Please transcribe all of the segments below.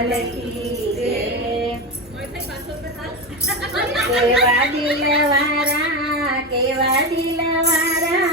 લાલ કી રે કેવા દિલવારા કેવા દિલવારા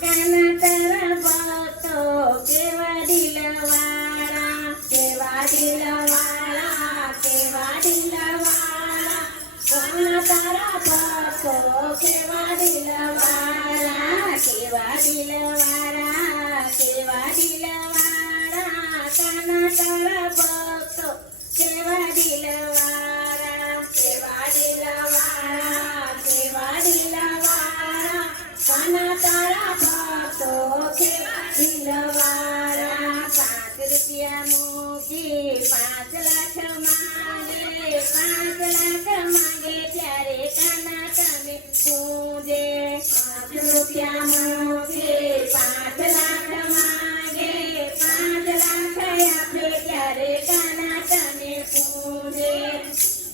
કાના તારા ભક્તો કેવા દિલવારા કેવા દિલવારા કેવા દિલવારા કાના તારા ભક્તો કેવા દિલવારા કેવા દિલવારા કેવા દિલવારા કાના તારા ભક્તો કેવા દિલવારા કેવા દિલવારા કેવા દિલવારા કાના તારા ભક્તો કેવા દિલવારા 5 રૂપિયા મૂકી 5 લાખ માંગે 5 લાખ માંગે ત્યારે કાના તમે પૂજે 5 રૂપિયા મૂકી 5 લાખ માંગે 5 લાખ આપે ત્યારે કાના તમે પૂજે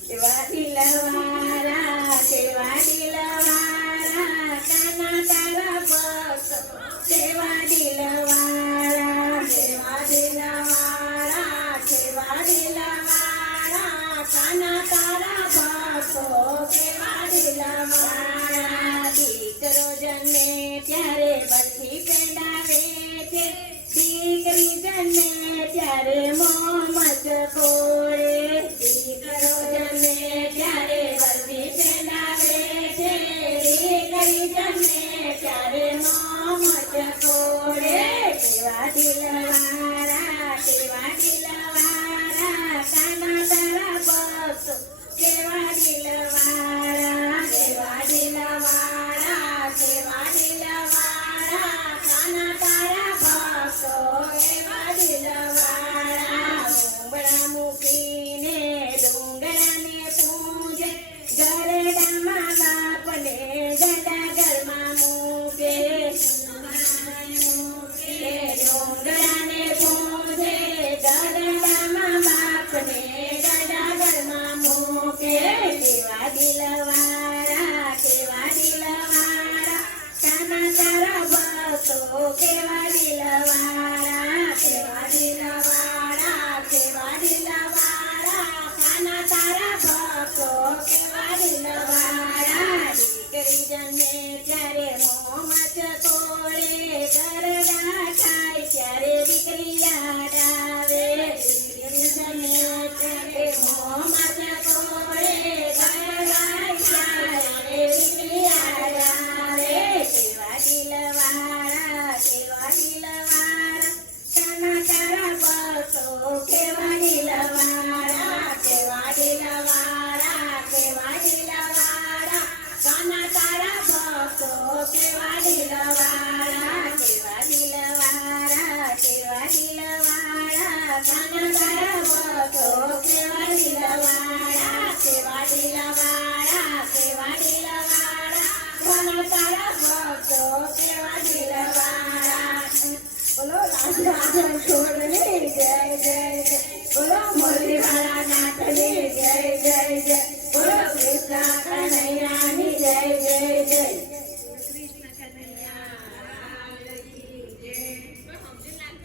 કેવા દિલવારા કેવા દિલવારા કાના તારા ભક્તો કેવા દિલવારા કેવા દિલવારા કેવા દિલવારા કાના તારા ભક્તો કેવા દિલવારા દીકરો જન્મે ત્યારે બરફી પેડાવે છે દીકરી જન્મે ત્યારે મોમત કોરે દીકરો જન્મે ત્યારે બરફી પેડાવે છે દીકરી જન્મે ત્યારે મોમત કોરે કેવા દિલવારા કેવા દિલવારા કાના તારા ભક્તો કેવા દિલવારા કેવા દિલવારા કેવા દિલવારા કાના તારા ભક્તો કેવા દિલવારા ઉંબરા મૂકીને ડુંગરાને પૂજે ગરડામાં બાપને ગડા ઘરમાં મૂકે ડુંગરાને પૂજે ગરડામાં બાપને ગડા ઘરમાં મૂકે કેવા દિલવારા કેવા દિલવારા કાના તારા ભક્તો કેવા દિલવારા કેવા દિલવારા કેવા દિલવારા કાના તારા ભક્તો કેવા દિલવારા દીકરી જન્મે ત્યારે મોમત કોરે ગરડા ખાય ત્યારે દીકરી યાદ આવે દીકરી જન્મે ત્યારે મોમત કોરે ગરડા ખાય દીકરી યાદ આવે કેવા દિલવારા કેવા દિલવારા કાના તારા ભક્તો કેવા દિલવારા કેવા દિલવારા કેવા દિલવારા કાના તારા ભક્તો કેવા દિલવારા કેવા દિલવારા કેવા દિલવારા કાના તારા ભક્તો કેવા દિલવારા કેવા દિલવારા કેવા દિલવારા કાના તારા ભક્તો કેવા દિલવારા બોલો રાજા છોડને જય જય જય બોલો મોરી વાળા